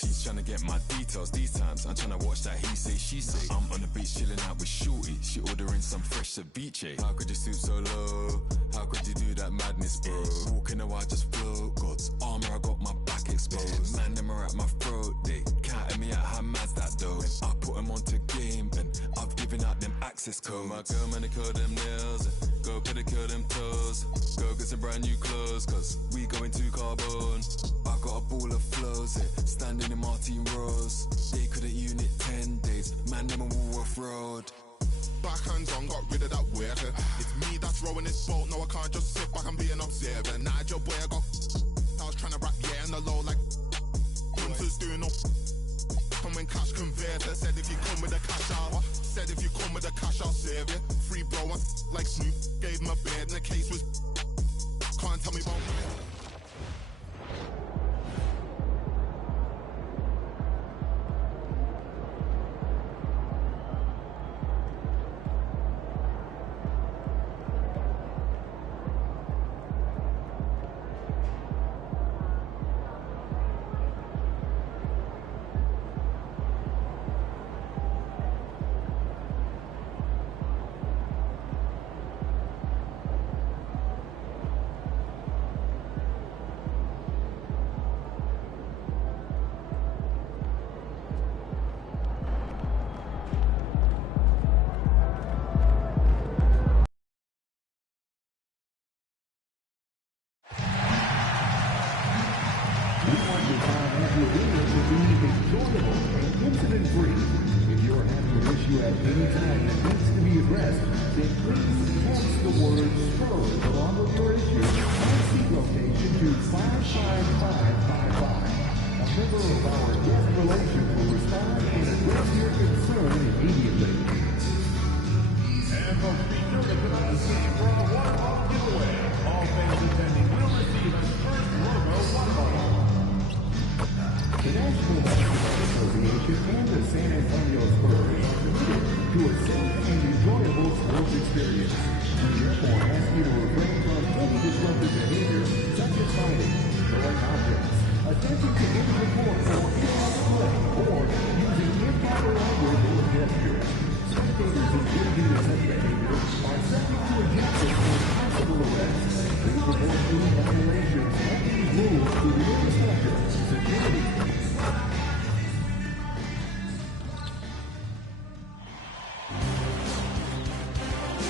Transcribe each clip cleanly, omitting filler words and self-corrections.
She's trying to get my details these times. I'm trying to watch that he say, she say. I'm on the beach chilling out with Shorty. She ordering some fresh ceviche. How could you stoop so low? How could you do that madness, bro? Walking a while just float. God's armor, I got my back exposed. Man, them are at my throat. They counting me out, how mad's that though? I put them onto game and I've given out them access codes. My girl, man, they curl them nails. Go pedicure them toes. Go get some brand new clothes, cause we going to carbon. I got a ball of flows, standing in Martin rows. They couldn't unit 10 days, man, them a wall off road. Backhands on, got rid of that work. It's me that's rowing this boat, no I can't just sit back and be an observer. Nigel boy, I was trying to rap, yeah, in the low like hunters doing up. Come when cash converter, said if you come with a cash out. Said if you come with a cash I'll serve you. Free bro, like Snoop, gave him a bed and the case was. Can't tell me about it.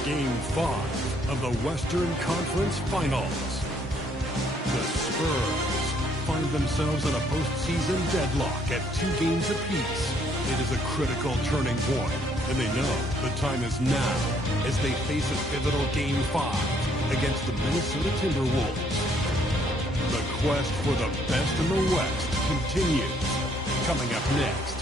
Game 5 of the Western Conference Finals. The Spurs find themselves in a postseason deadlock at 2 games apiece. It is a critical turning point, and they know the time is now as they face a pivotal Game 5 against the Minnesota Timberwolves. The quest for the best in the West continues. Coming up next.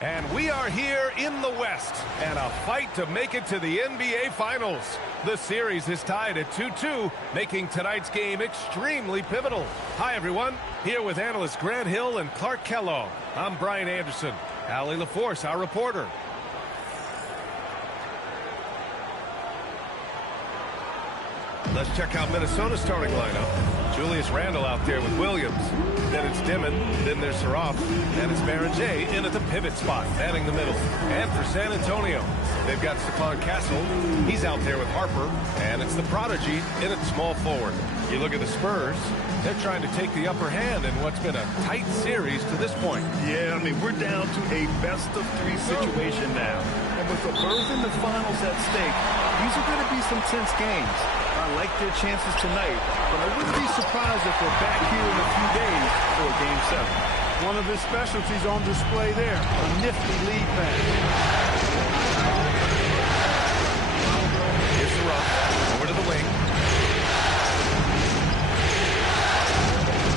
And we are here in the West, and a fight to make it to the NBA Finals. The series is tied at 2-2, making tonight's game extremely pivotal. Hi, everyone. Here with analysts Grant Hill and Clark Kellogg. I'm Brian Anderson. Allie LaForce, our reporter. Let's check out Minnesota's starting lineup. Julius Randle out there with Williams. Then it's Dimon. Then there's Saroff. And it's Baron J in at the pivot spot, manning the middle. And for San Antonio, they've got Stephon Castle. He's out there with Harper. And it's the Prodigy in at small forward. You look at the Spurs, they're trying to take the upper hand in what's been a tight series to this point. Yeah, I mean, we're down to a best-of-3 situation now. And with the berth in the finals at stake, these are going to be some tense games. I like their chances tonight, but I wouldn't be surprised if we're back here in a few days for Game 7. One of his specialties on display there, a nifty lead pass. Here's the run, over to the wing.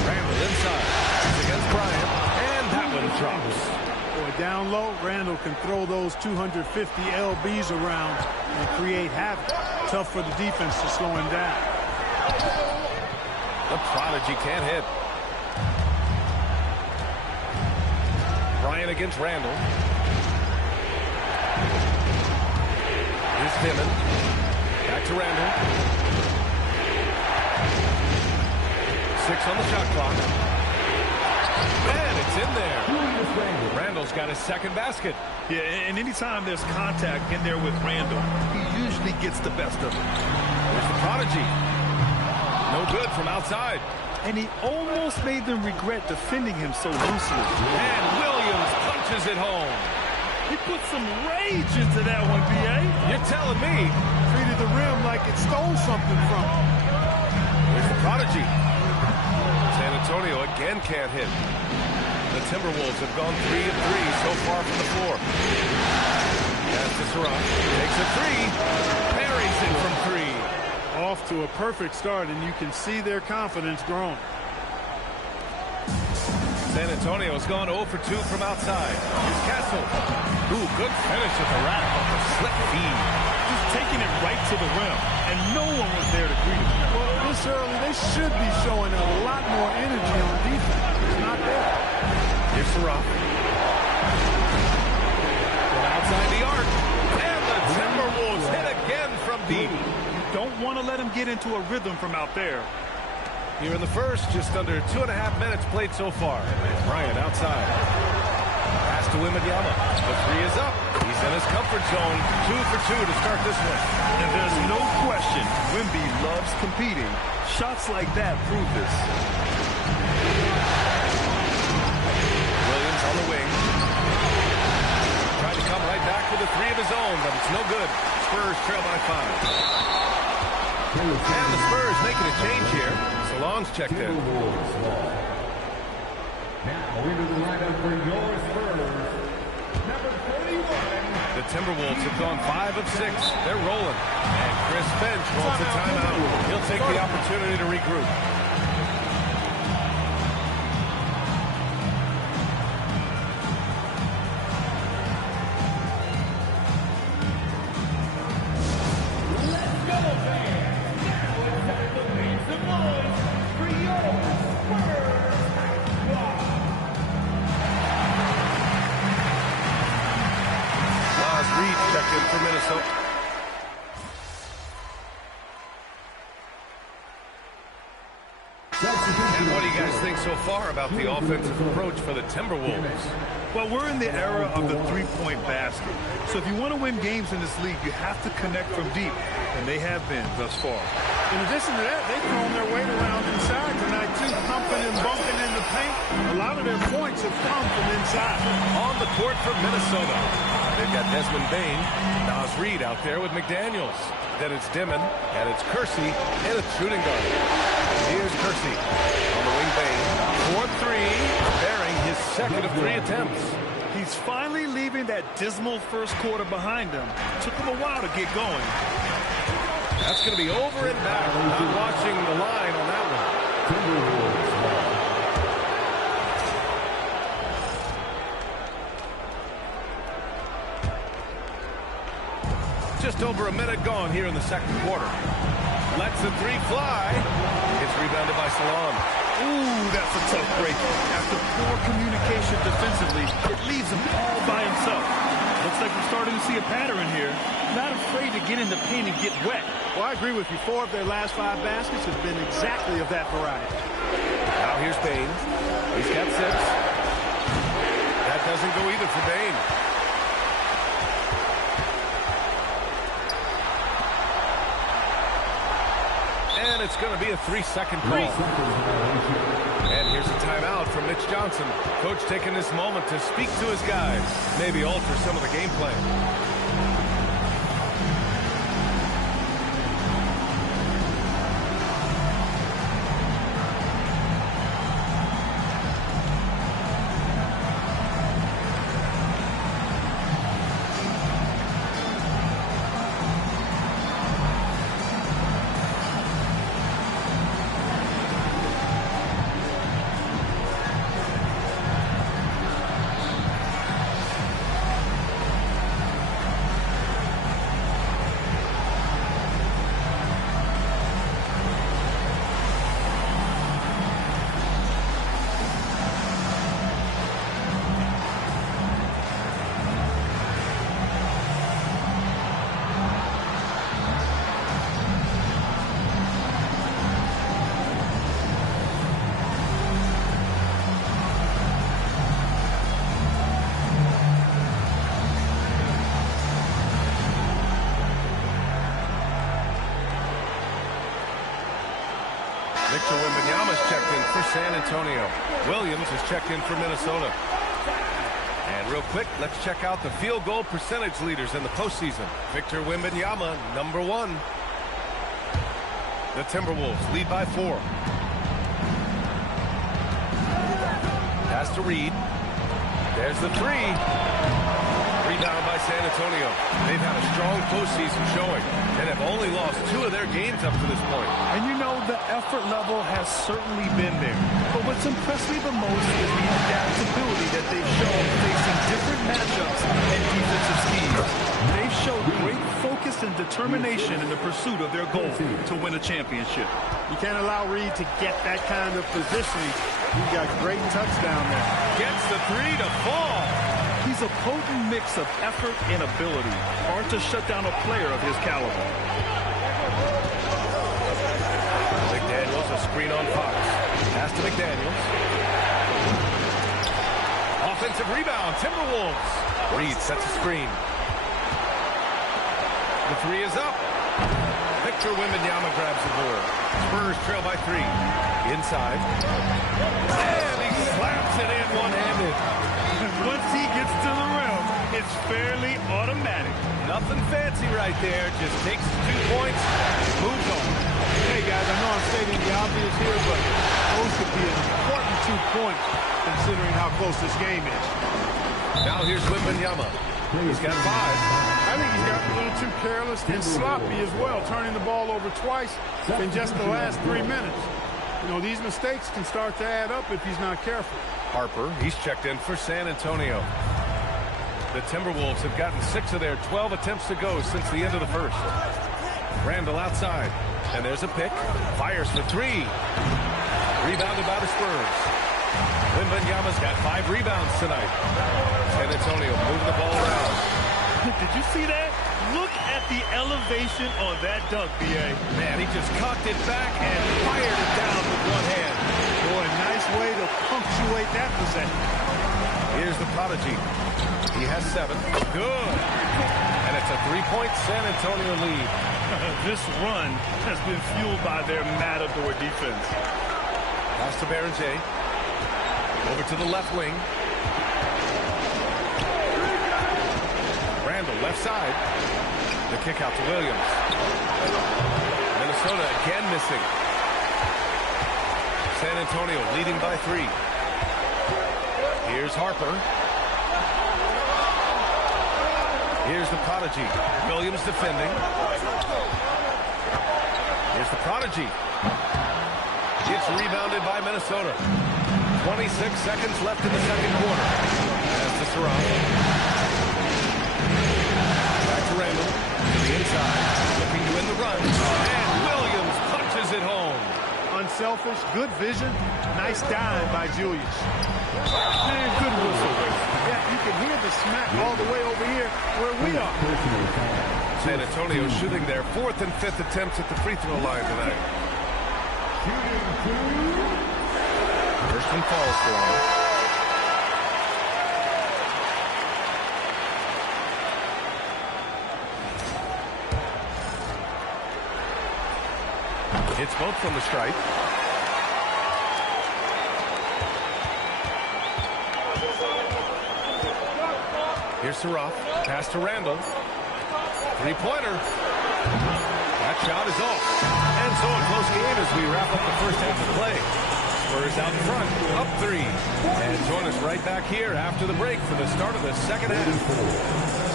Randle inside, it's against Bryant, and that one drops. Boy, down low, Randle can throw those 250 LBs around and create havoc. Tough for the defense to slow him down. The Prodigy can't hit. Bryant against Randle. Here's Dimon. Back to Randle. 6 on the shot clock. And it's in just got his second basket. Yeah, and anytime there's contact in there with Randall, he usually gets the best of it. There's the prodigy. No good from outside. And he almost made them regret defending him so loosely. And Williams punches it home. He put some rage into that one, B.A. You're telling me. Treated the rim like it stole something from him. There's the prodigy. San Antonio again can't hit. The Timberwolves have gone 3 of 3 so far from the floor. Pass to Striaght. Takes a three. Parries it from 3. Off to a perfect start, and you can see their confidence growing. San Antonio's gone 0 for 2 from outside. Here's Castle. Ooh, good finish with the rack on the slip feed. Just taking it right to the rim, and no one was there to greet him. Well, this early, they should be showing a lot more energy on defense. It's not there. Here's Striaght. Outside the arc. And the Timberwolves hit again from deep. You don't want to let him get into a rhythm from out there. Here in the first, just under 2.5 minutes played so far. Bryant outside. Pass to Wembanyama. The three is up. He's in his comfort zone. 2 for 2 to start this one. And there's no question Wemby loves competing. Shots like that prove this. Williams on the wing. Trying to come right back with a three of his own, but it's no good. Spurs trail by 5. And the Spurs making a change here. Salon's checked in. Now into the lineup for your Spurs, number 31. The Timberwolves have gone 5 of 6. They're rolling. And Chris Finch wants a timeout. He'll take the opportunity to regroup. For Minnesota. And what do you guys think so far about the offensive approach for the Timberwolves? Well, we're in the era of the three-point basket. So if you want to win games in this league, you have to connect from deep. And they have been thus far. In addition to that, they've thrown their weight around inside tonight, too, pumping and bumping in the paint. A lot of their points have come from inside. On the court for Minnesota. They've got Desmond Bane, Naz Reid out there with McDaniels. Then it's Dimon, and it's Kersey, and it's shooting guard. Here's Kersey on the wing. Bane. 4-3, bearing his second of 3 attempts. He's finally leaving that dismal first quarter behind him. Took him a while to get going. That's going to be over and back. Not watching the line on that one. Just over a minute gone here in the second quarter. Lets the three fly. It's rebounded by Salon. Ooh, that's a tough break. After poor communication defensively, it leaves him all by himself. Looks like we're starting to see a pattern here. Not afraid to get in the paint and get wet. Well, I agree with you. 4 of their last 5 baskets have been exactly of that variety. Now here's Bane. He's got 6. That doesn't go either for Bane. And it's going to be a 3-second call. And here's a timeout from Mitch Johnson. Coach taking this moment to speak to his guys. Maybe alter some of the game plan. Victor Wembanyama's checked in for San Antonio. Williams is checked in for Minnesota. And real quick, let's check out the field goal percentage leaders in the postseason. Victor Wembanyama, number 1. The Timberwolves lead by 4. Pass to Reed. There's the 3. Rebound by San Antonio. They've had a strong postseason showing and have only lost 2 of their games up to this point. And you know, the effort level has certainly been there. But what's impressed me the most is the adaptability that they've shown facing different matchups and defensive schemes. They've showed great focus and determination in the pursuit of their goal to win a championship. You can't allow Reed to get that kind of positioning. He's got great touch down there. Gets the 3 to fall. He's a potent mix of effort and ability. Hard to shut down a player of his caliber. McDaniels, a screen on Fox. Pass to McDaniels. Offensive rebound, Timberwolves. Reed sets a screen. The 3 is up. Victor Wembanyama grabs the board. Spurs trail by 3. Inside. And he slaps it in one-handed. Once he gets to the rim, it's fairly automatic. Nothing fancy right there. Just takes 2 points, moves on. Hey, guys, I know I'm stating the obvious here, but those could be an important 2 points considering how close this game is. Now here's Wembanyama. He's got 5. I think he's gotten a little too careless and sloppy as well, turning the ball over twice in just the last 3 minutes. You know, these mistakes can start to add up if he's not careful. Harper, he's checked in for San Antonio. The Timberwolves have gotten 6 of their 12 attempts to go since the end of the first. Randall outside, and there's a pick. Fires for 3. Rebounded by the Spurs. Wembanyama's got 5 rebounds tonight. San Antonio moving the ball around. Did you see that? Look at the elevation on that dunk, B.A. Man, he just cocked it back and fired it down with one hand. Boy, nice way to punctuate that possession. Here's the prodigy. He has 7. Good. And it's a 3-point San Antonio lead. This run has been fueled by their matador defense. Pass to Baron J. Over to the left wing. Randall, left side. The kick out to Williams. Minnesota again missing. San Antonio leading by 3. Here's Harper. Here's the prodigy. Williams defending. Here's the prodigy. It's rebounded by Minnesota. 26 seconds left in the second quarter. As to Sarah. Back to Randall. To the inside. Looking to win the run. And Williams punches it home. Unselfish, good vision, nice dive by Julius. And good whistle. Yeah, you can hear the smack all the way over here where we are. San Antonio shooting their 4th and 5th attempts at the free throw line tonight. First one falls for him. It's both from the stripe. Here's Saraf. Pass to Randall. 3-pointer. That shot is off. And so a close game as we wrap up the first half of play. Spurs out front, up 3. And join us right back here after the break for the start of the second half.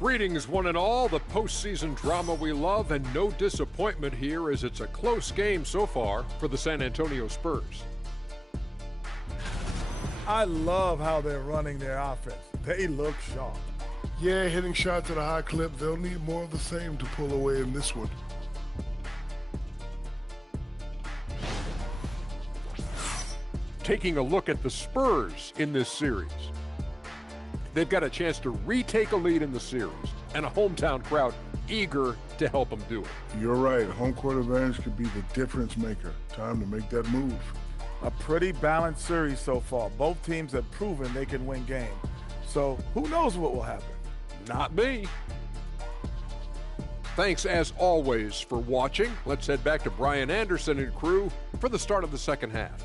Greetings, one and all. The postseason drama we love, and no disappointment here as it's a close game so far for the San Antonio Spurs. I love how they're running their offense. They look sharp. Yeah, hitting shots at a high clip. They'll need more of the same to pull away in this one. taking a look at the Spurs in this series. They've got a chance to retake a lead in the series, and a hometown crowd eager to help them do it. You're right. Home court advantage could be the difference maker. Time to make that move. A pretty balanced series so far. Both teams have proven they can win games. So who knows what will happen? Not me. Thanks, as always, for watching. Let's head back to Brian Anderson and crew for the start of the second half.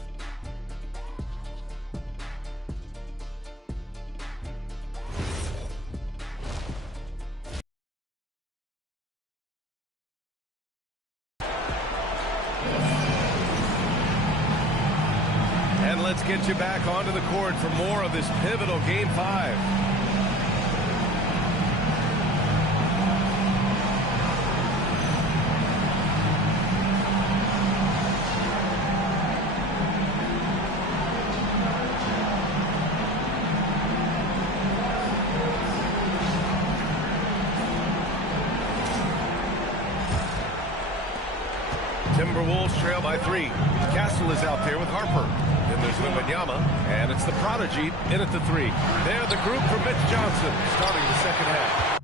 And let's get you back onto the court for more of this pivotal Game 5. Timberwolves trail by 3. Castle is out there with Harper. Then there's Wembanyama, and it's the Prodigy in at the 3. They're the group for Mitch Johnson, starting the second half.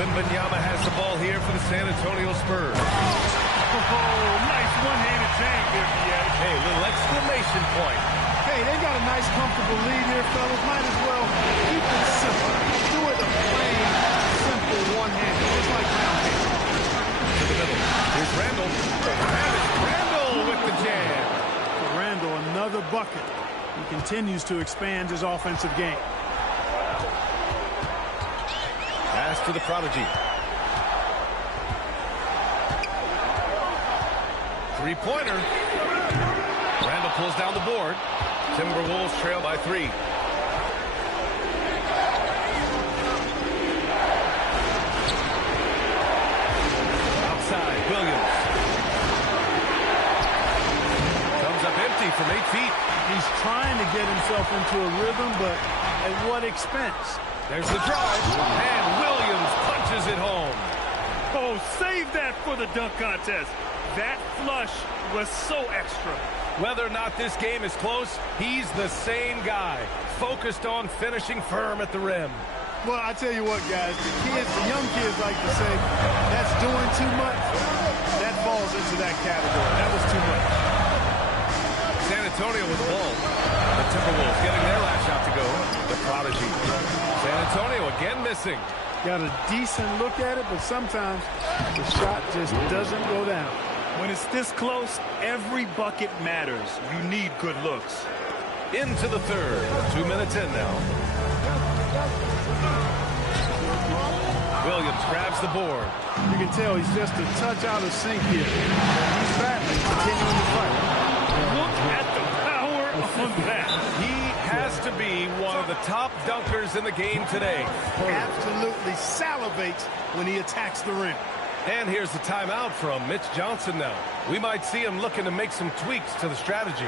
Wembanyama has the ball here for the San Antonio Spurs. Oh, nice one-handed jam there, Diaz. Hey, little exclamation point. Hey, they got a nice, comfortable lead here, fellas. Might as well keep it simple. Do it a plain, simple one-handed, just like round-handed. To the middle. Here's Randall. And it's Randall with the jam. Randall, another bucket. He continues to expand his offensive game. Pass to the Prodigy. Three-pointer. Randall pulls down the board. Timberwolves trail by 3. Outside, Williams. Comes up empty from 8 feet. He's trying to get himself into a rhythm, but at what expense? There's the drive, and Williams punches it home. Oh, save that for the dunk contest. That flush was so extra. Whether or not this game is close, he's the same guy, focused on finishing firm at the rim. Well, I tell you what, guys, the young kids like to say, that's doing too much. That falls into that category. That was too much. San Antonio with the ball. The Timberwolves getting their last shot to go. The Prodigy. San Antonio again missing. Got a decent look at it, but sometimes the shot just doesn't go down. When it's this close, every bucket matters. You need good looks. Into the third. 2 minutes in now. Williams grabs the board. You can tell he's just a touch out of sync here. He's battling, continuing to fight. Look at the power of that. He has to be one of the top dunkers in the game today. Absolutely salivates when he attacks the rim. And here's the timeout from Mitch Johnson now. We might see him looking to make some tweaks to the strategy.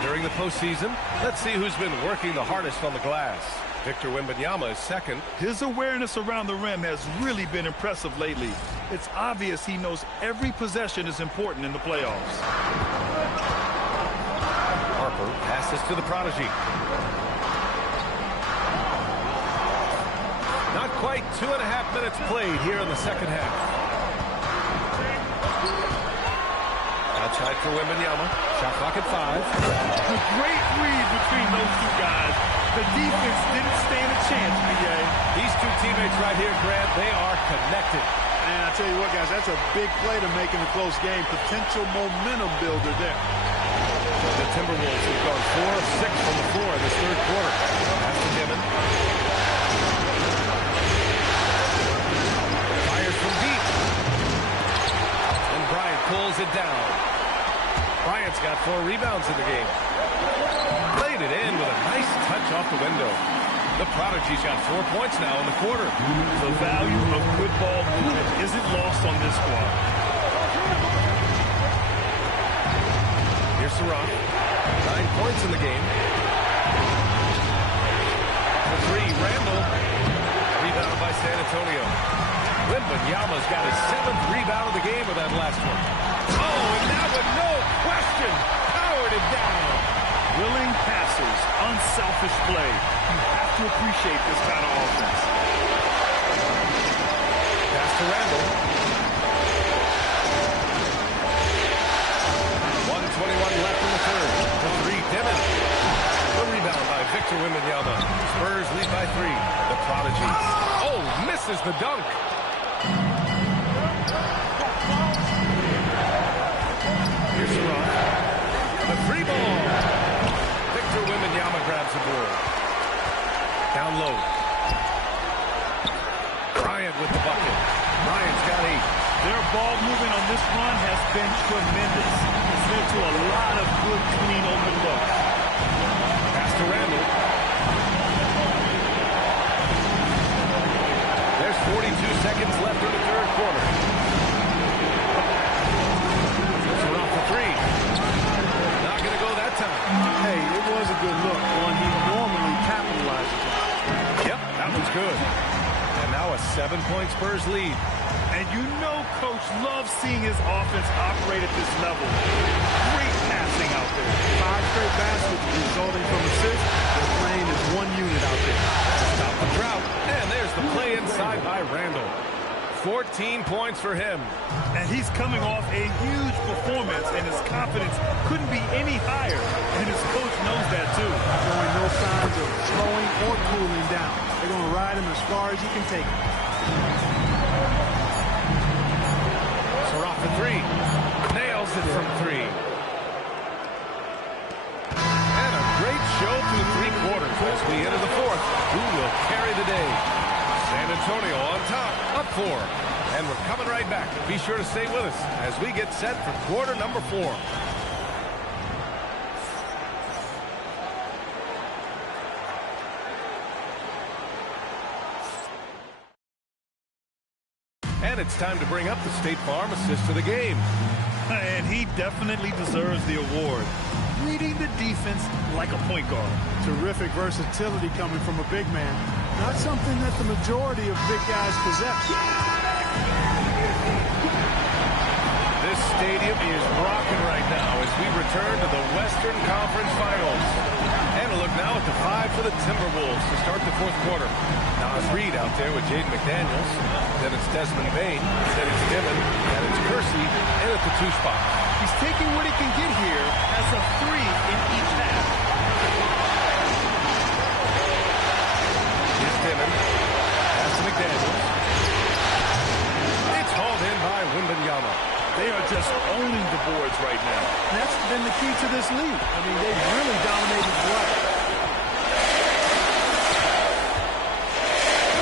During the postseason, let's see who's been working the hardest on the glass. Victor Wembanyama is second. His awareness around the rim has really been impressive lately. It's obvious he knows every possession is important in the playoffs. Harper passes to the prodigy. Not quite 2.5 minutes played here in the second half. Outside for Wembanyama. Shot clock at 5. A great read between those two guys. The defense didn't stand a chance, BA. These two teammates right here, Grant, they are connected. And I tell you what, guys, that's a big play to make in a close game. Potential momentum builder there. The Timberwolves have gone 4 of 6 from the floor in this third quarter. Pass to Dimon. Fires from deep. And Bryant pulls it down. Bryant's got 4 rebounds in the game. Laid it in with a nice touch off the window. The Prodigy's got 4 points now in the quarter. The value of good ball movement isn't lost on this squad. Here's Sarah. 9 points in the game. For 3, Randall. Rebounded by San Antonio. Wembanyama's got his 7th rebound of the game with that last one. Oh, and that one, no question, powered it down. Willing passers, unselfish play. You have to appreciate this kind of offense. Pass to Randall. 1:21 left in the third. For 3, Dimon. The rebound by Victor Wembanyama. Spurs lead by 3. The Prodigy. Oh, misses the dunk. Here's Sarah. The 3 ball. Victor Wembanyama grabs the board. Down low. Bryant with the bucket. Bryant's got 8. Their ball movement on this run has been tremendous. It's led to a lot of good, clean, open looks. Pass to Randall. There's 42 seconds left in the third quarter. Off for 3. Not going to go that time. Hey, it was a good look. One he normally capitalizes on. Yep, that was good. And now a 7-point Spurs lead. And you know Coach loves seeing his offense operate at this level. Great passing out there. 5 straight baskets resulting from assists. They're playing as one unit out there. Stop the drought. And there's the play inside by Randall. 14 points for him. And he's coming off a huge performance, and his confidence couldn't be any higher. And his coach knows that, too. Showing no signs of slowing or cooling down. They're going to ride him as far as you can take him. Sarah for 3. Nails it from 3. And a great show through 3 quarters as we enter the 4th. Who will carry the day? San Antonio on top, up 4. And we're coming right back. Be sure to stay with us as we get set for quarter number 4. And it's time to bring up the State Farm assist of the game. And he definitely deserves the award. Reading the defense like a point guard. Terrific versatility coming from a big man. Not something that the majority of big guys possess. This stadium is rocking right now as we return to the Western Conference Finals. And a look now at the 5 for the Timberwolves to start the 4th quarter. Nas Reed out there with Jaden McDaniels. Then it's Desmond Bain. Then it's Dimon. And it's Kersey in at the 2 spot. He's taking what he can get here as a 3 in each half. Here's Dimon. Pass to McDaniels. It's hauled in by Wembanyama. They are just owning the boards right now. That's been the key to this league. I mean, they've really dominated play.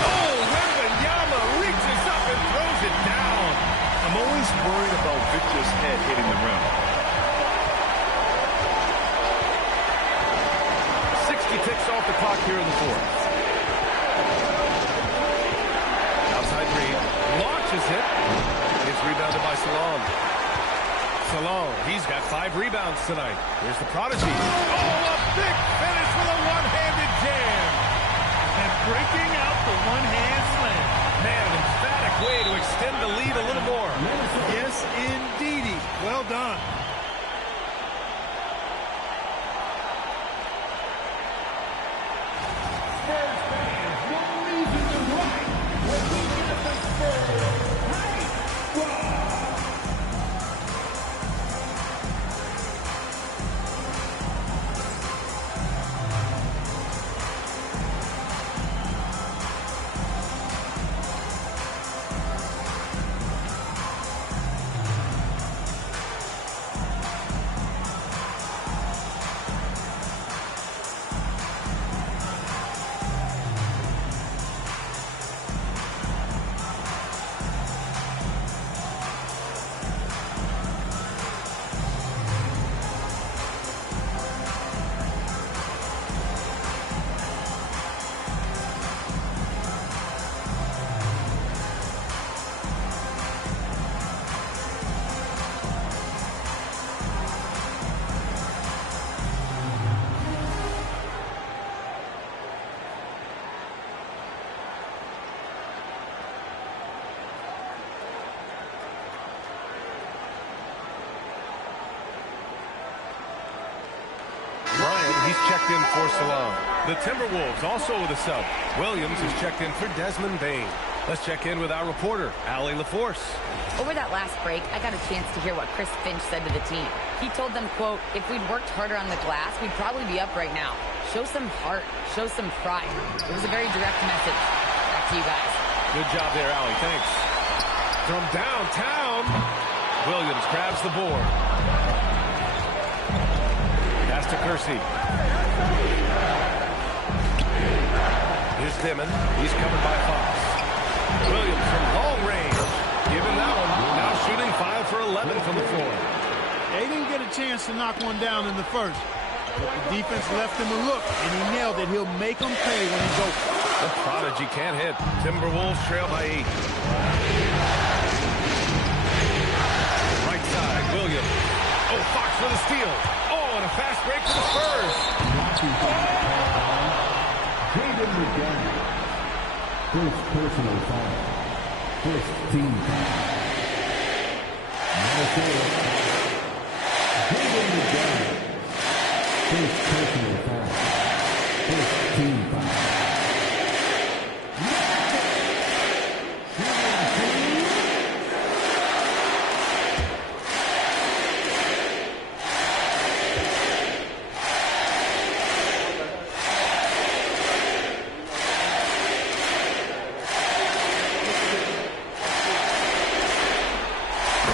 Oh, Wembanyama reaches up and throws it down. I'm always worried about Victor's head hitting the rim. 60 ticks off the clock here in the 4th. Outside Reed. Launches it. It's rebounded by Salon. Salon, he's got 5 rebounds tonight. Here's the prodigy. Oh, a big finish with a one-handed jam. And breaking out the one-hand slam. Man, an emphatic way to extend the lead a little more. Yes, indeedy. Well done. He's checked in for Salon. The Timberwolves also with a sub. Williams is checked in for Desmond Bain. Let's check in with our reporter, Allie LaForce. Over that last break, I got a chance to hear what Chris Finch said to the team. He told them, quote, if we'd worked harder on the glass, we'd probably be up right now. Show some heart. Show some pride. It was a very direct message. Back to you guys. Good job there, Allie. Thanks. From downtown, Williams grabs the board. Pass to Kersey. Here's Dimon. He's covered by Fox. Williams from long range. Give him that one. Now shooting 5 for 11 from the floor. They didn't get a chance to knock one down in the first. But the defense left him a look, and he nailed it. He'll make them pay when he's open. The prodigy can't hit. Timberwolves trail by 8. Right side, Williams. Oh, Fox for the steal. Oh, and a fast break for the Spurs. First personal foul. First team foul. Minnesota. First personal foul. First team foul.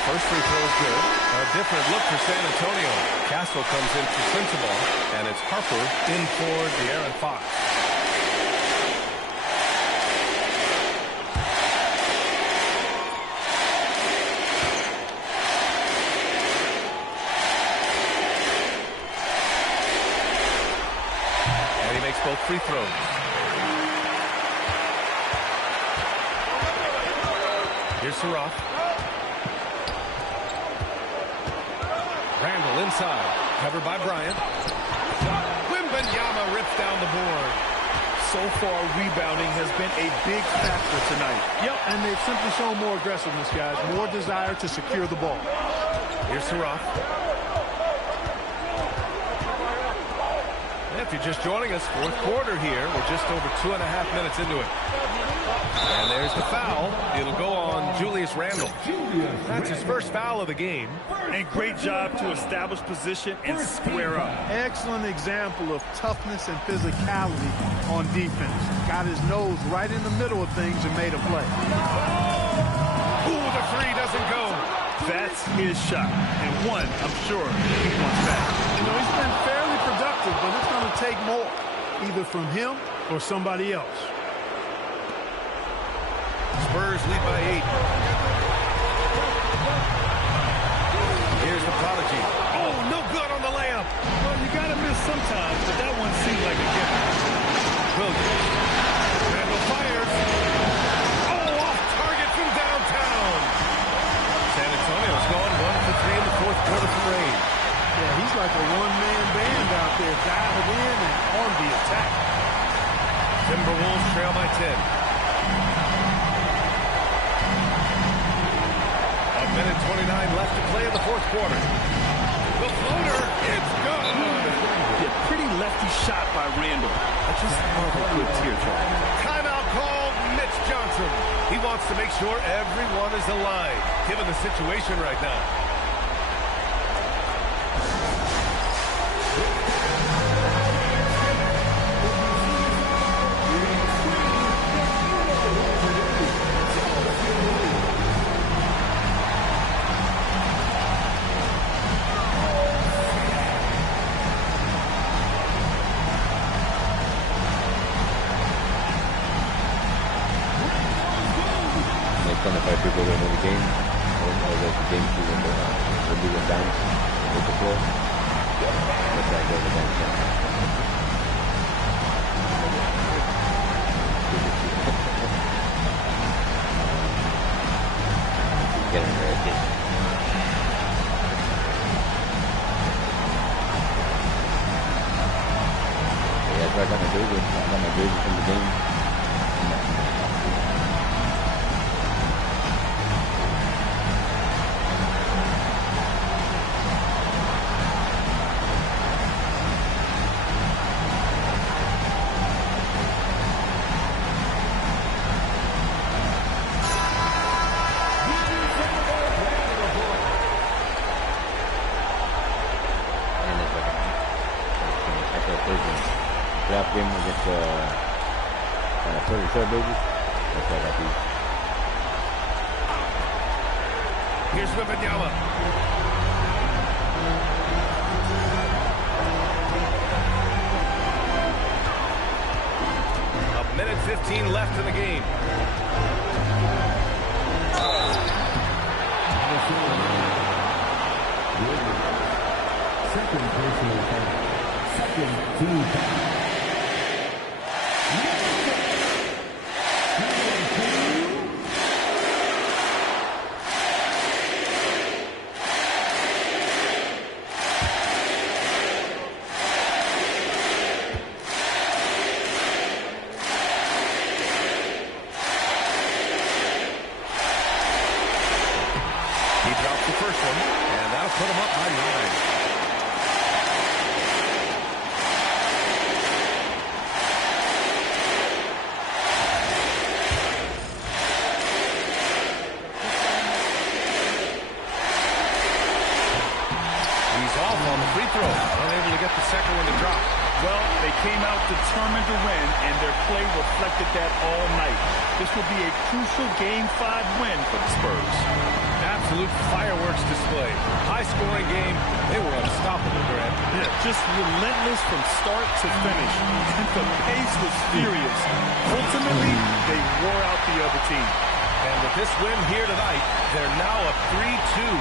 First free throw is good. A different look for San Antonio. Castle comes in for Sensabaugh, and it's Harper in for De'Aaron Fox. free throws. Here's Saroff. Randall inside, covered by Bryant. Wembanyama rips down the board. So far, rebounding has been a big factor tonight. Yep, and they've simply shown more aggressiveness, guys. More desire to secure the ball. Here's Saroff. If you're just joining us, fourth quarter here. We're just over 2.5 minutes into it. And there's the foul. It'll go on Julius Randle. That's his first foul of the game. And great job to establish position and square up. Excellent example of toughness and physicality on defense. Got his nose right in the middle of things and made a play. Ooh, the three doesn't go. That's his shot. And one, I'm sure, he wants back. You know, he's been fairly productive, but it's going to take more, either from him or somebody else. Spurs lead by 8. Here's the prodigy. Oh, no good on the layup. Well, you got to miss sometimes, but that one seemed like a given. Williams. Randall fires. Oh, off target from downtown. San Antonio's gone 1 for 3 in the fourth quarter from range. Yeah, he's like a one-man band out there, dialed in and on the attack. Timberwolves trail by 10. A minute 29 left to play in the fourth quarter. The floater, it's good. Yeah, pretty lefty shot by Randall. I just love a good teardrop. Timeout called Mitch Johnson. He wants to make sure everyone is alive, given the situation right now. Next 25 people in the game, or the game to when we went down with the floor. Let's try to go to the bench. Get him there, kid. Yeah, I got my jersey from the game. Playoff game against Trail Blazers. That's what I got these. Here's Wembanyama. A minute 15 left in the game. Second personal foul. Second team foul. Determined to win, and their play reflected that all night. This will be a crucial Game 5 win for the Spurs. Absolute fireworks display. High-scoring game. They were unstoppable, Grant. Yeah, just relentless from start to finish. And the pace was furious. Ultimately, they wore out the other team. And with this win here tonight, they're now up 3-2.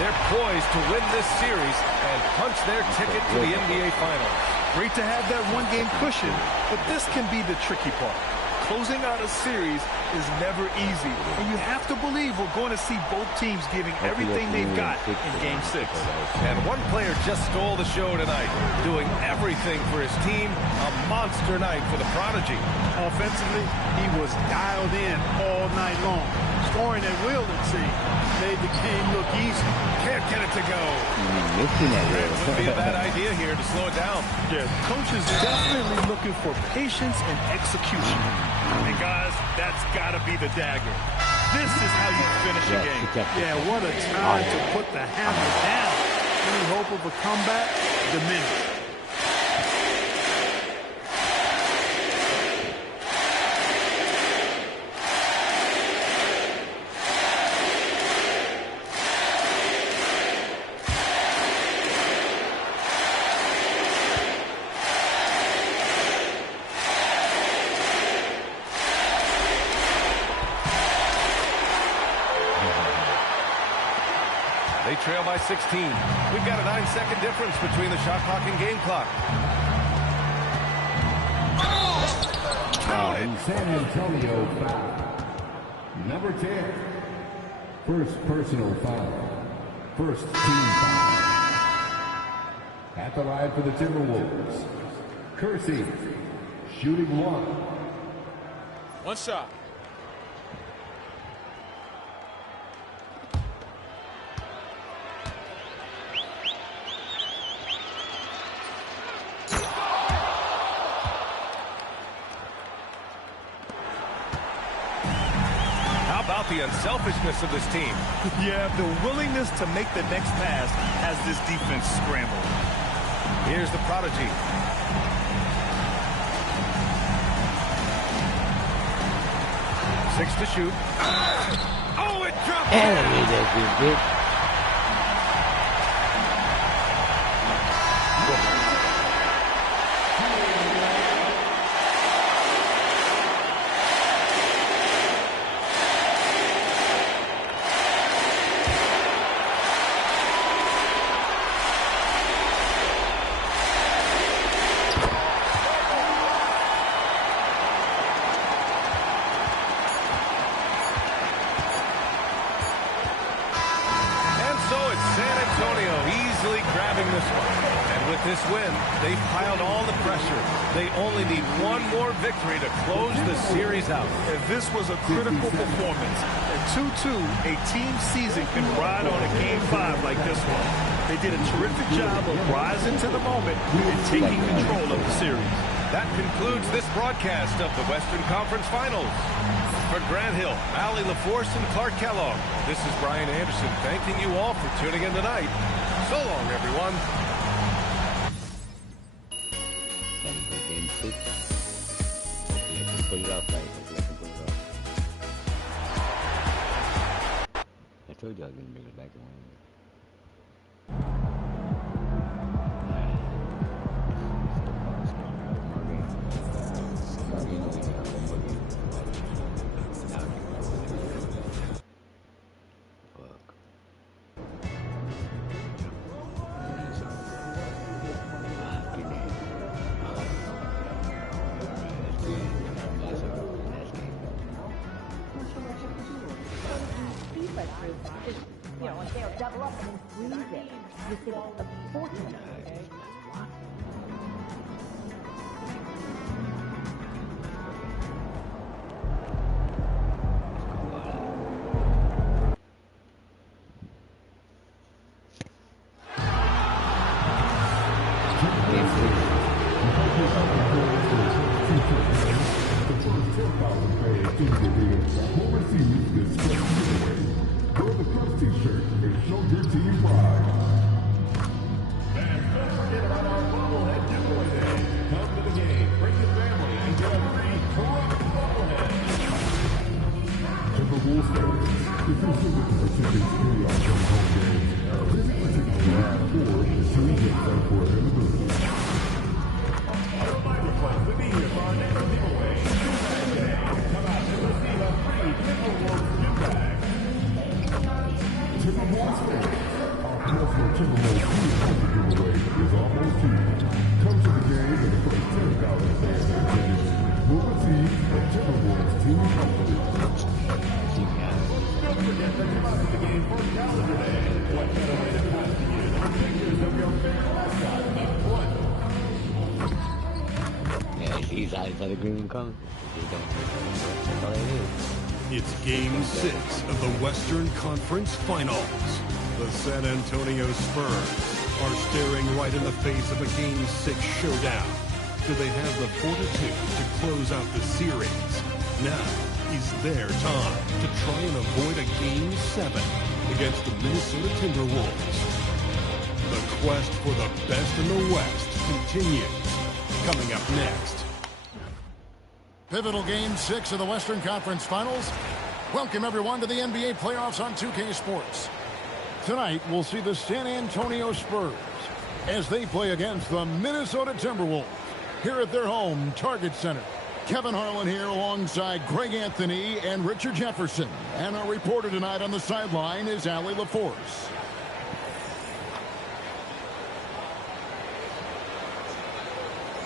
They're poised to win this series and punch their ticket to the NBA Finals. Great to have that one-game cushion, but this can be the tricky part. Closing out a series is never easy, and you have to believe we're going to see both teams giving everything they've got in Game 6. And one player just stole the show tonight, doing everything for his team. A monster night for the Prodigy. Offensively, he was dialed in all night long. Scoring at will, it seemed, made the game look easy. Can't get it to go. It would be a bad idea here to slow it down. Yeah, coach is definitely looking for patience and execution. And guys, that's got to be the dagger. This is how you finish a game. Yeah, what a time to put the hammer down. Any hope of a comeback diminished. They trail by 16. We've got a 9-second difference between the shot clock and game clock. In San Antonio foul. Number 10. First personal foul. First team foul. At the line for the Timberwolves. Kersey, shooting one. One shot. The unselfishness of this team. Yeah, the willingness to make the next pass has this defense scrambled. Here's the Prodigy. Six to shoot. Oh, it dropped. This win, they've piled all the pressure. They only need one more victory to close the series out. If this was a critical performance, at 2-2, a team season can ride on a Game 5 like this one. They did a terrific job of rising to the moment and taking control of the series. That concludes this broadcast of the Western Conference Finals. For Grant Hill, Allie LaForce, and Clark Kellogg, this is Brian Anderson thanking you all for tuning in tonight. So long, everyone. Game 6. Hopefully I can pull it off, guys. Hopefully I can pull it off. I told you I was going to bring it back in one. saw the green come. That's all it is. It's Game 6 of the Western Conference Finals. The San Antonio Spurs are staring right in the face of a Game 6 showdown. Do they have the fortitude to close out the series? Now is their time to try and avoid a Game 7 against the Minnesota Timberwolves. The quest for the best in the West continues. Coming up next. Pivotal Game 6 of the Western Conference Finals. Welcome, everyone, to the NBA playoffs on 2K Sports. Tonight, we'll see the San Antonio Spurs as they play against the Minnesota Timberwolves here at their home, Target Center. Kevin Harlan here alongside Greg Anthony and Richard Jefferson. And our reporter tonight on the sideline is Allie LaForce.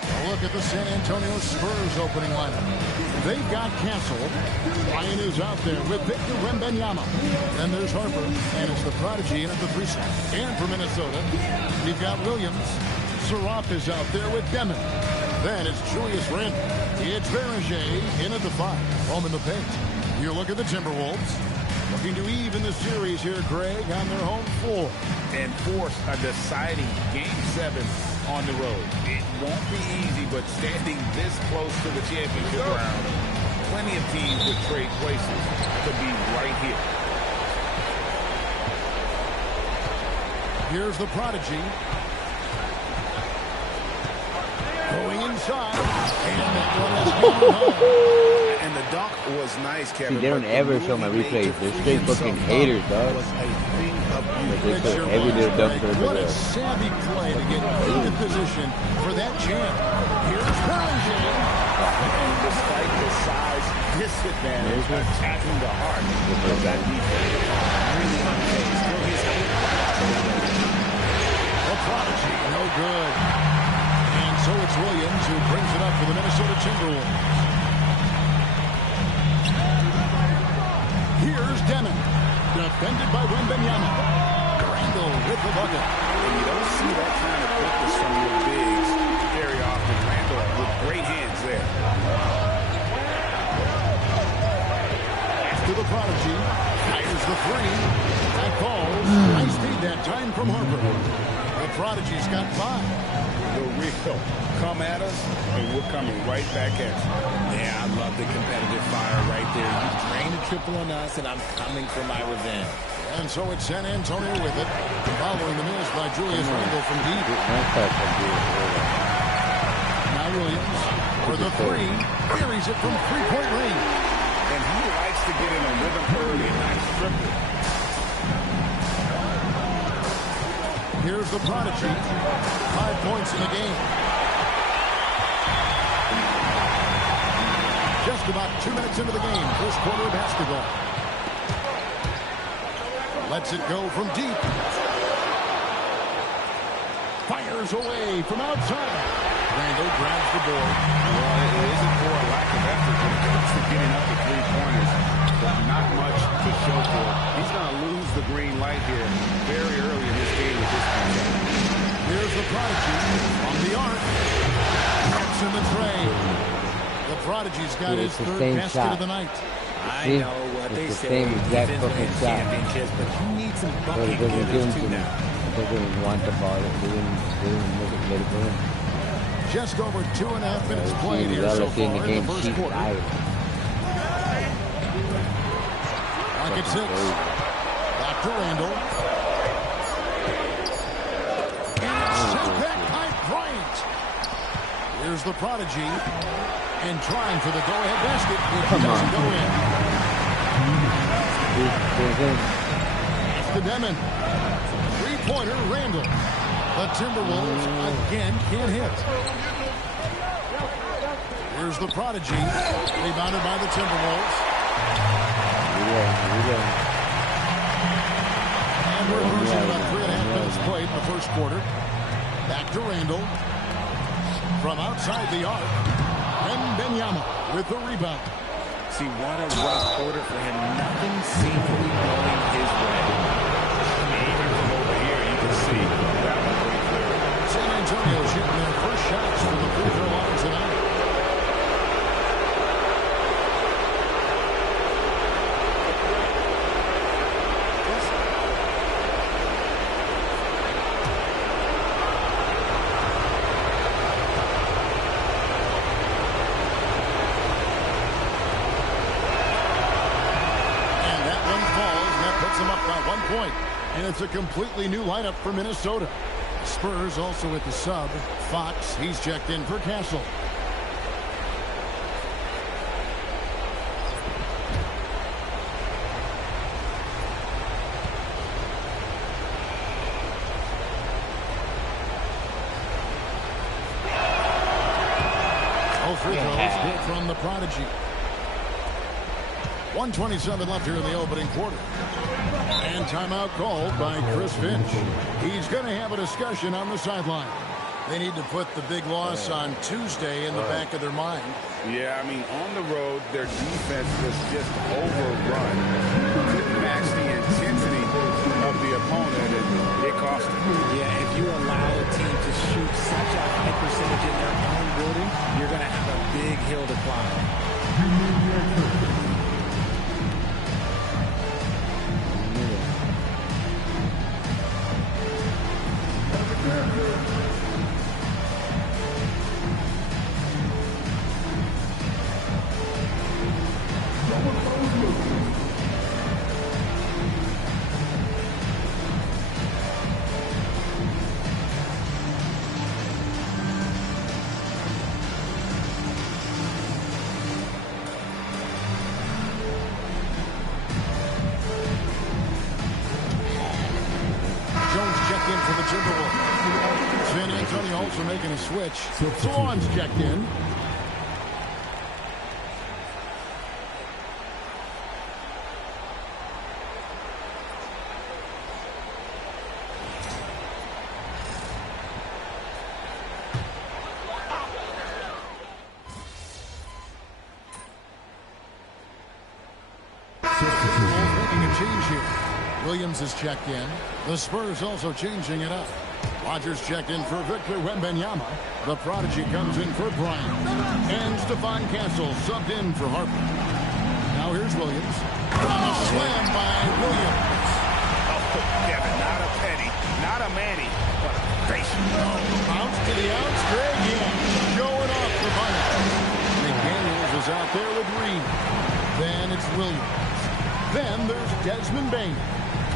A look at the San Antonio Spurs opening lineup. They've got Castle. Ryan is out there with Victor Wembanyama. And there's Harper. And it's the prodigy in at the 3 spot. And for Minnesota, we've got Williams. Saraf is out there with Demon. Then it's Julius Randle. It's Berger in at the 5. Home in the paint. You look at the Timberwolves. Looking to even the series here, Greg, on their home floor. And force a deciding Game 7 on the road. It won't be easy, but standing this close to the championship round, plenty of teams with trade places to be right here. Here's the prodigy. Going inside. And that one is going home. And the dunk was nice, Kevin. See, they don't ever show my replays. They're straight fucking haters, dog. But they show every little dunk to the What a savvy play to get into position for that jam. Here's Berger. And despite the size disadvantage, attacking the heart of that defense. Really unfazed. The prodigy, no good. And so it's Williams who brings it up for the Minnesota Timberwolves. Here's Demon, defended by Wembanyama. Randle with the bucket. And you don't see that kind of quickness from your bigs very often. Randle with great hands there. To the prodigy. Fires the 3. That falls. Nice feed that time from Harper. The prodigy's got 5. The real come at us, and we're coming right back at you. Yeah, I love the competitive fire right there. You drain a triple on us, and I'm coming for my revenge. And so it's San Antonio with it. Following the miss by Julius Randle from deep. Now Williams for the 3. Carries it from three-point range. And he likes to get in a rhythm early and not strip it. Here's the prodigy. 5 points in the game. Just about 2 minutes into the game. First quarter of basketball. Lets it go from deep. Fires away from outside. Randle grabs the board. Well, it isn't for a lack of effort when it comes to getting up to 3-pointers. But not much to show for. He's going to lose the green light here very early in this game with this matchup. Here's the prodigy on the arc. That's in the tray. The prodigy's got his 3rd basket of the night. I know what they say. Exact fucking shot. Championships, but you need some bucket givers too now. They didn't want the ball. They didn't let it go in. Just over 2.5 minutes played here so far in the first quarter. Pocket 6. Back to Randle. And it's sent back by Bryant. Here's the prodigy. And trying for the go-ahead basket. It doesn't go in. It's the Demon. 3-pointer, Randle. The Timberwolves again can't hit. Here's the prodigy. Rebounded by the Timberwolves. And we're losing about 3.5 minutes played in the first quarter. Back to Randle. From outside the arc. Wembanyama with the rebound. See, what a rough quarter for him. Nothing seemingly going his way. Even from over here, you can see that one pretty clear. San Antonio shooting their first shots from the free throw line tonight. point. And it's a completely new lineup for Minnesota. Spurs also with the sub. Fox, he's checked in for Castle. Free throws good from the Prodigy. 1:27 left here in the opening quarter. And timeout called by Chris Finch. He's going to have a discussion on the sideline. They need to put the big loss on Tuesday in the back of their mind. Yeah, I mean, on the road, their defense was just overrun. Couldn't match the intensity of the opponent, and it cost them. Yeah, if you allow a team to shoot such a high percentage in their own building, you're going to have a big hill to climb. San Antonio also making a switch. Swan's checked in. Making a change here. Williams is checked in. The Spurs also changing it up. Rogers checked in for Victor Wembanyama. The Prodigy comes in for Bryant. And Stephon Castle subbed in for Harper. Now here's Williams. A slam by Williams. Oh, Devin, not a penny, not a Manny, but a face. Bounce to the outs. Greg showing off for Bryant. McDaniels is out there with Reed. Then it's Williams. Then there's Desmond Bain.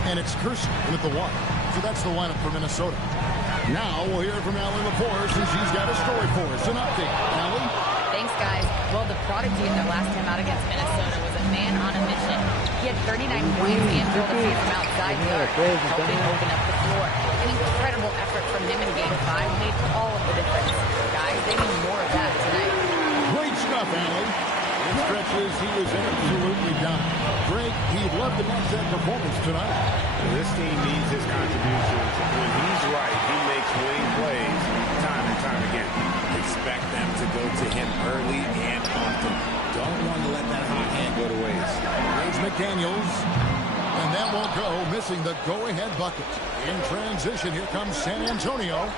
And it's Kersey with the one. So that's the lineup for Minnesota. Now we'll hear from Allie LaForce, and she's got a story for us. An update. Allie? Thanks, guys. Well, the Prodigy in their last time out against Minnesota was a man on a mission. He had 39 points and drilled a few from outside the arc, helping open up the floor. An incredible effort from him in Game 5 made all of the difference. Guys, they need more of that tonight. Great stuff, Allie. In stretches, he was absolutely done. Greg, he'd love to match that performance tonight. This team needs his contributions. When he's right, he makes winning plays time and time again. Expect them to go to him early and often. Don't want to let that hot hand go to waste. There's McDaniels. And that won't go, missing the go-ahead bucket. In transition, here comes San Antonio.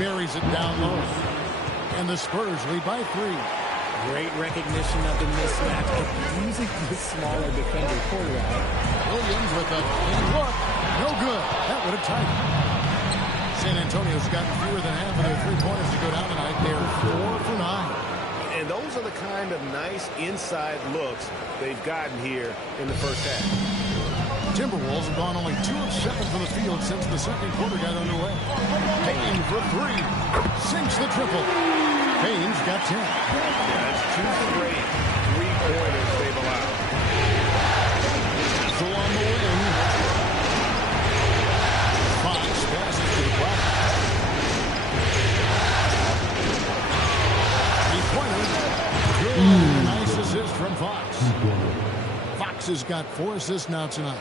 Buries it down low. And the Spurs lead by 3. Great recognition of the mismatch, using the smaller defender quarterback. Williams with a clean look. No good. That would have tied it. San Antonio's gotten fewer than half of their three-pointers to go down tonight. They're 4 for 9. And those are the kind of nice inside looks they've gotten here in the first half. Timberwolves have gone only 2 of 7 from the field since the second quarter got underway. Payne for 3. Sinks the triple. Payne's got 10. That's 2 straight three-pointers they've allowed. So on the win. Fox passes to the block. Three-pointer. Good. Nice assist from Fox. Fox has got 4 assists now tonight.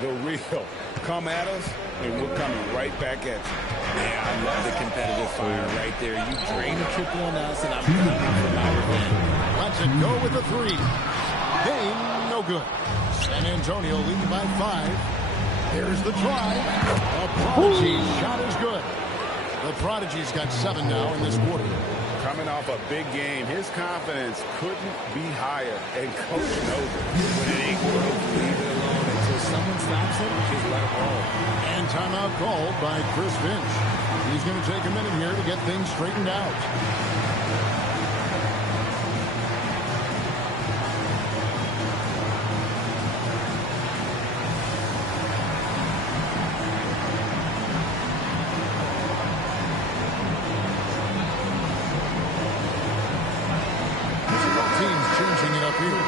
The real. Come at us, and we're coming right back at you. Yeah, I love the competitive fire right there. You drain a triple on us, and I'm coming for my revenge. Let's it go with the 3. Dane, no good. San Antonio leading by 5. There's the drive. The Prodigy's shot is good. The Prodigy's got 7 now in this quarter. Coming off a big game, his confidence couldn't be higher, and Coach knows it. When it ain't working, leave it alone until someone stops him. Just let it roll. And timeout called by Chris Finch. He's going to take a minute here to get things straightened out. here.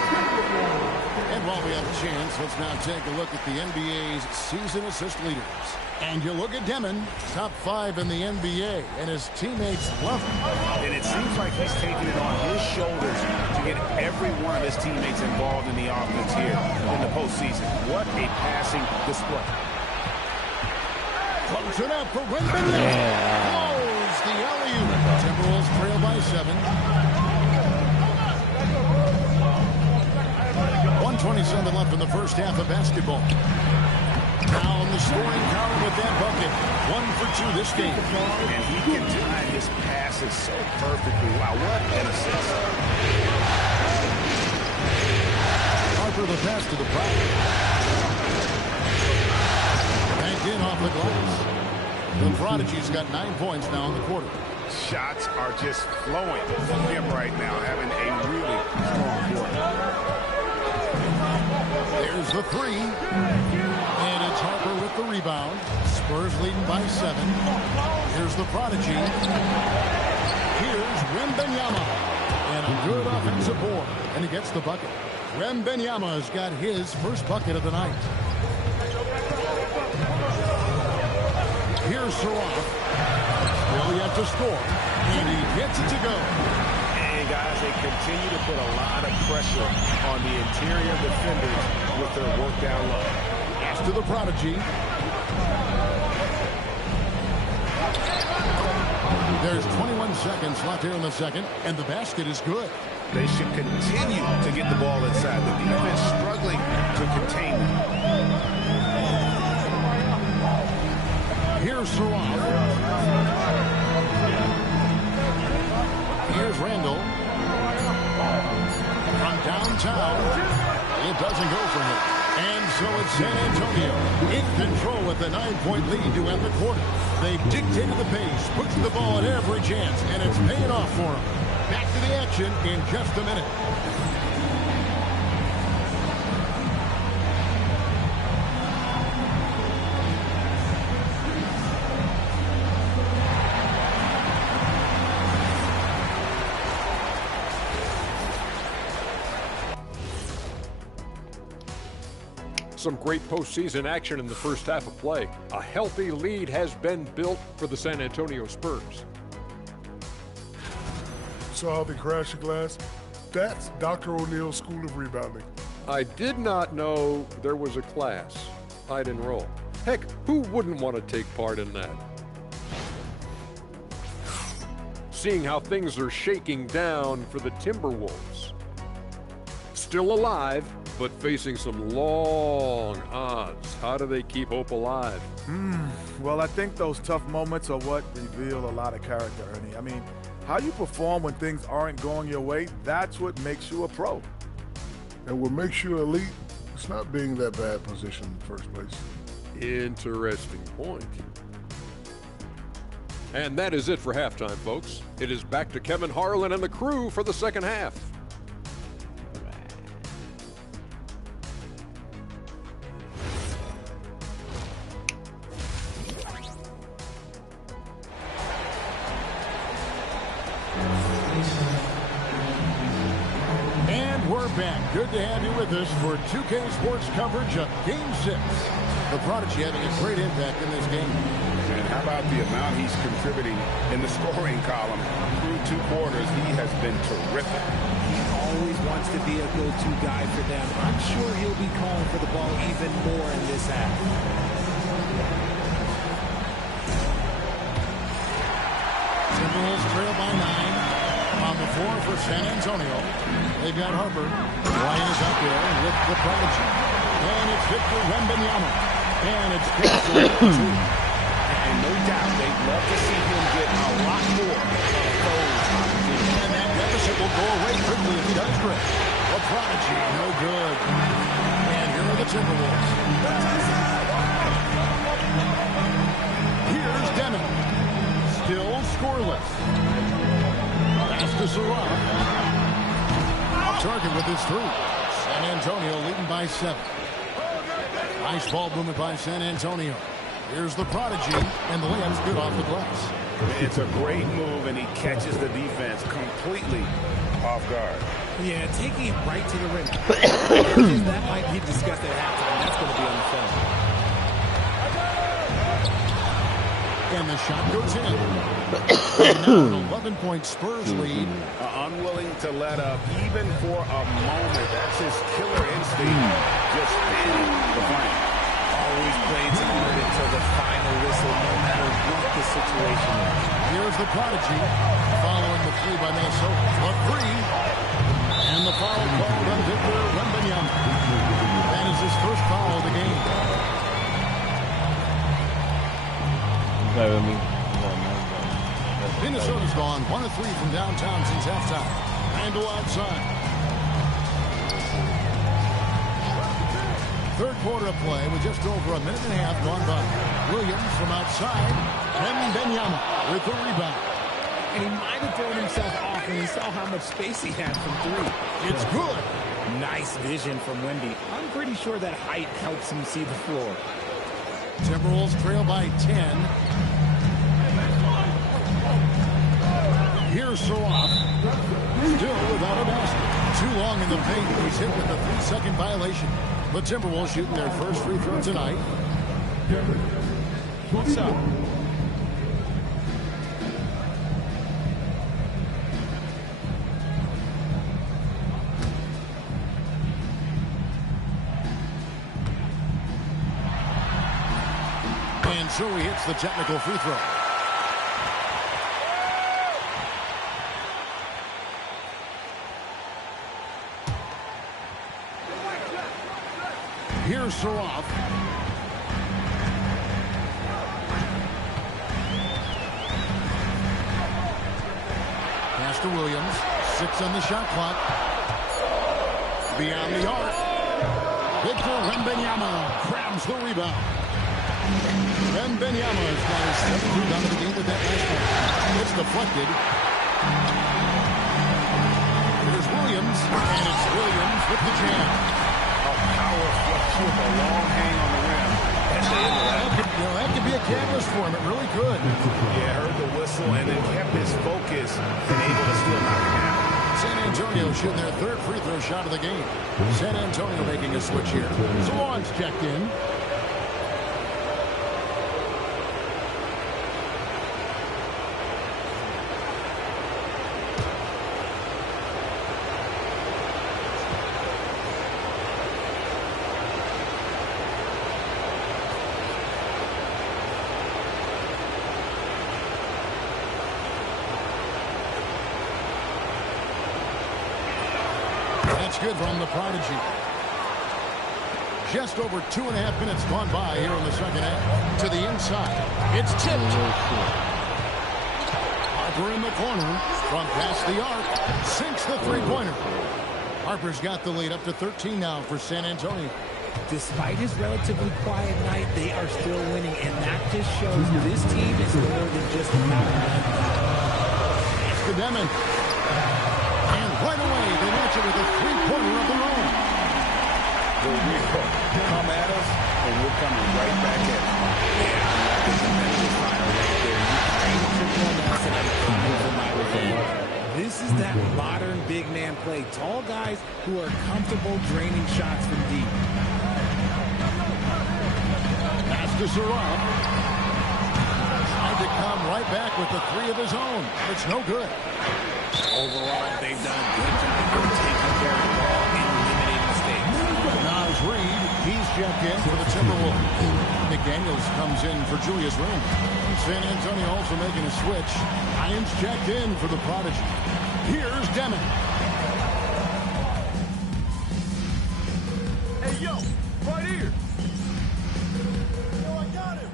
And while we have a chance, let's now take a look at the NBA's season assist leaders. And you look at Demon, top 5 in the NBA, and his teammates love him. And it seems like he's taking it on his shoulders to get every one of his teammates involved in the offense here in the postseason. What a passing display. Close it up for Wembanyama. Close the alley-oop. Timberwolves trail by 7. 1:27 left in the first half of basketball. Now in the scoring column with that bucket. 1 for 2 this game. And he can time his passes so perfectly. Wow, what an assist. Harper the pass to the Prodigy. Banked in off the glass. The Prodigy's got 9 points now in the quarter. Shots are just flowing from him right now, having a really strong quarter. There's the 3. And it's Harper with the rebound. Spurs leading by 7. Here's the Prodigy. Here's Wembanyama. And a good offensive board. And he gets the bucket. Wembanyama's got his first bucket of the night. Here's Striaght. Still yet to score. And he gets it to go. And guys, they continue to put a lot of pressure on the interior defenders with their work down low. Pass to the Prodigy. There's 21 seconds left here in the second, and the basket is good. They should continue to get the ball inside. The defense struggling to contain them. Here's Striaght. Here's Randall. From downtown, it doesn't go for him. And so it's San Antonio in control with a 9-point lead to end the quarter. They've dictated the pace, pushing the ball at every chance, and it's paying off for them. Back to the action in just a minute. Some great postseason action in the first half of play. A healthy lead has been built for the San Antonio Spurs. Saw how they crashed the glass? That's Dr. O'Neill's School of Rebounding. I did not know there was a class I'd enroll. Heck, who wouldn't want to take part in that? Seeing how things are shaking down for the Timberwolves. Still alive, but facing some long odds. How do they keep hope alive? Well, I think those tough moments are what reveal a lot of character, Ernie. I mean, how you perform when things aren't going your way, that's what makes you a pro. And what makes you elite, it's not being that bad position in the first place. Interesting point. And that is it for halftime, folks. It is back to Kevin Harlan and the crew for the second half. Back. Good to have you with us for 2K Sports coverage of Game 6. The Prodigy having a great impact in this game. And how about the amount he's contributing in the scoring column? Through 2 quarters, he has been terrific. He always wants to be a go-to guy for them. I'm sure he'll be calling for the ball even more in this half. Timberwolves trail by 9. On the floor for San Antonio. They've got Harper. Ryan is out there with the Prodigy. And it's Victor Wembanyama. And it's canceled. And no doubt they'd love to see him get a lot more of those opportunities. And that deficit will go away quickly if he does great. The Prodigy, no good. And here are the Timberwolves. Here's Demon. Still scoreless. Pass to Striaght. Off target with his 3. San Antonio leading by 7. Nice ball movement by San Antonio. Here's the Prodigy, and the layup's good off the glass. It's a great move, and he catches the defense completely off guard. Yeah, taking it right to the rim. That might be discussed at halftime. That's going to be on the film. And the shot goes in. And now an 11-point Spurs lead. Unwilling to let up even for a moment. That's his killer instinct. Just standing the flank. Always plays hard until the final whistle, no matter what the situation is. Here's the Prodigy following the three by Minnesota. A three. And the foul called on Victor Wembanyama. That is his first foul of the game. Minnesota's gone 1 of 3 from downtown since halftime. Randall outside. Third quarter of play with just over a minute and a half gone by. Williams from outside. Wembanyama with the rebound. And he might have thrown himself off when he saw how much space he had from three. It's good. Nice vision from Wemby. I'm pretty sure that height helps him see the floor. Timberwolves trail by 10. Here's Saroff. Still without a basket. Too long in the paint. He's hit with a 3-second violation. The Timberwolves shooting their first free throw tonight. What's up? And so he hits the technical free throw. Here's Saroff. Pass to Williams. 6 on the shot clock. Beyond the arc. Victor Wembanyama grabs the rebound. Wembanyama has got his 7th rebound of the game with that last one. It's deflected. Here's Williams, and it's Williams with the jam. A power flush with a long hang on the rim. That could be a canvas for him. It really could. Yeah, heard the whistle and then kept his focus and able to still knock it down. San Antonio shooting their third free throw shot of the game. San Antonio making a switch here. Zawan's checked in. That's good from the Prodigy. Just over 2.5 minutes gone by here in the second half. To the inside. It's tipped. Harper in the corner. From past the arc. Sinks the three-pointer. Harper's got the lead up to 13 now for San Antonio. Despite his relatively quiet night, they are still winning, and that just shows this team is more than just about winning. It's to Demon. And right away, they match it with a three-pointer of their own. Come at us, and we're coming right back at you. Yeah, I like the tremendous fire right there. You triple enough, and I'm coming for my revenge. This is that modern big man play. Tall guys who are comfortable draining shots from deep. Pass to Saroff. Tried to come right back with the three of his own. It's no good. Overall, they've done a good job of taking care of the ball and eliminating mistakes. Naz Reid, he's checked in for the Timberwolves. McDaniels comes in for Julius Randle. San Antonio also making a switch. Irons checked in for the Prodigy. Here's Demon. Hey, yo, right here. Yo, I got him.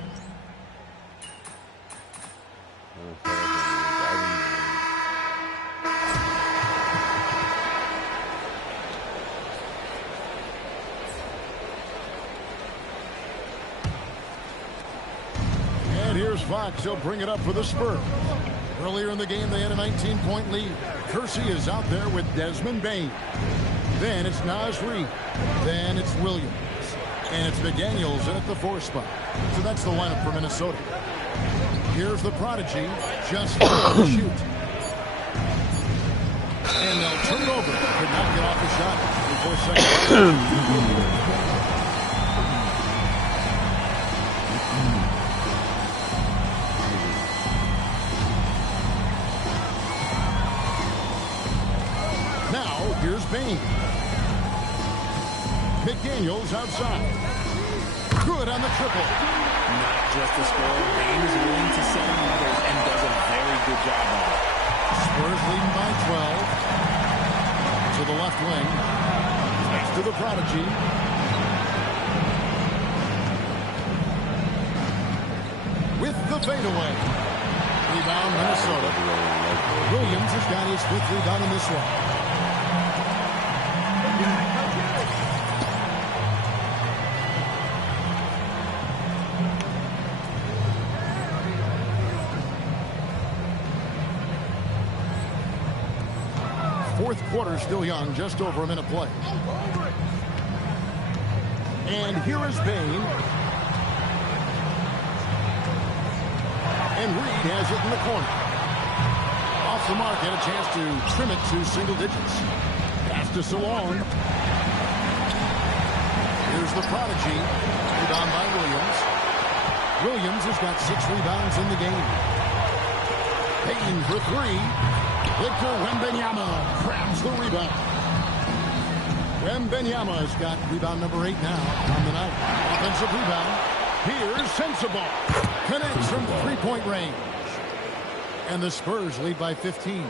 And here's Fox. He'll bring it up for the Spurs. Earlier in the game, they had a 19-point lead. Kersey is out there with Desmond Bane. Then it's Naz Reid. Then it's Williams. And it's McDaniels in at the 4 spot. So that's the lineup for Minnesota. Here's the Prodigy. Just to shoot. And they'll turn it over. Could not get off the shot before second. Here's Bain. McDaniels outside. Good on the triple. Not just a score. Bain is willing to set on others and does a very good job of it. Spurs leading by 12. To the left wing. Next to the prodigy. With the fadeaway. Rebound Minnesota. Williams has got his 5th rebound in this one. Fourth quarter still young, just over a minute play. And here is Bain. And Reed has it in the corner. Off the mark, and a chance to trim it to single digits. Pass to Salone. Here's the prodigy. Rebound by Williams. Williams has got 6 rebounds in the game. Payton for 3. Victor Wembanyama grabs the rebound. Wembanyama has got rebound number 8 now on the night. Offensive rebound. Here's Sensabaugh. Connects from 3-point range. And the Spurs lead by 15.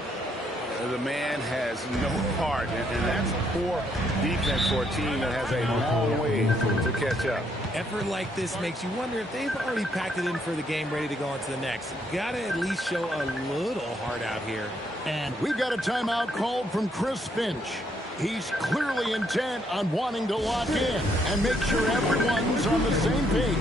The man has no heart, and that's poor defense for a team that has a long way to catch up. Effort like this makes you wonder if they've already packed it in for the game, ready to go on to the next. Gotta at least show a little heart out here. And we've got a timeout called from Chris Finch. He's clearly intent on wanting to lock in and make sure everyone's on the same page.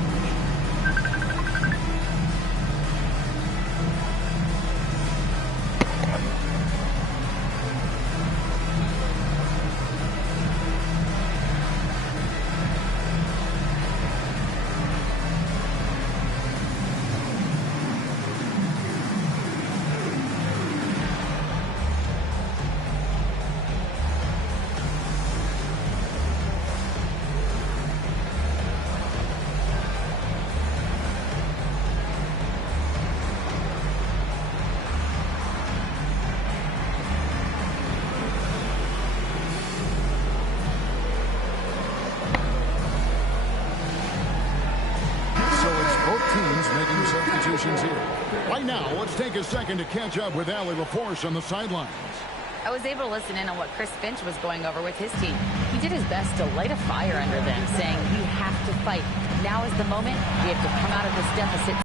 Here. Right now, let's take a second to catch up with Allie LaForce on the sidelines. I was able to listen in on what Chris Finch was going over with his team. He did his best to light a fire under them, saying we have to fight. Now is the moment. We have to come out of this deficit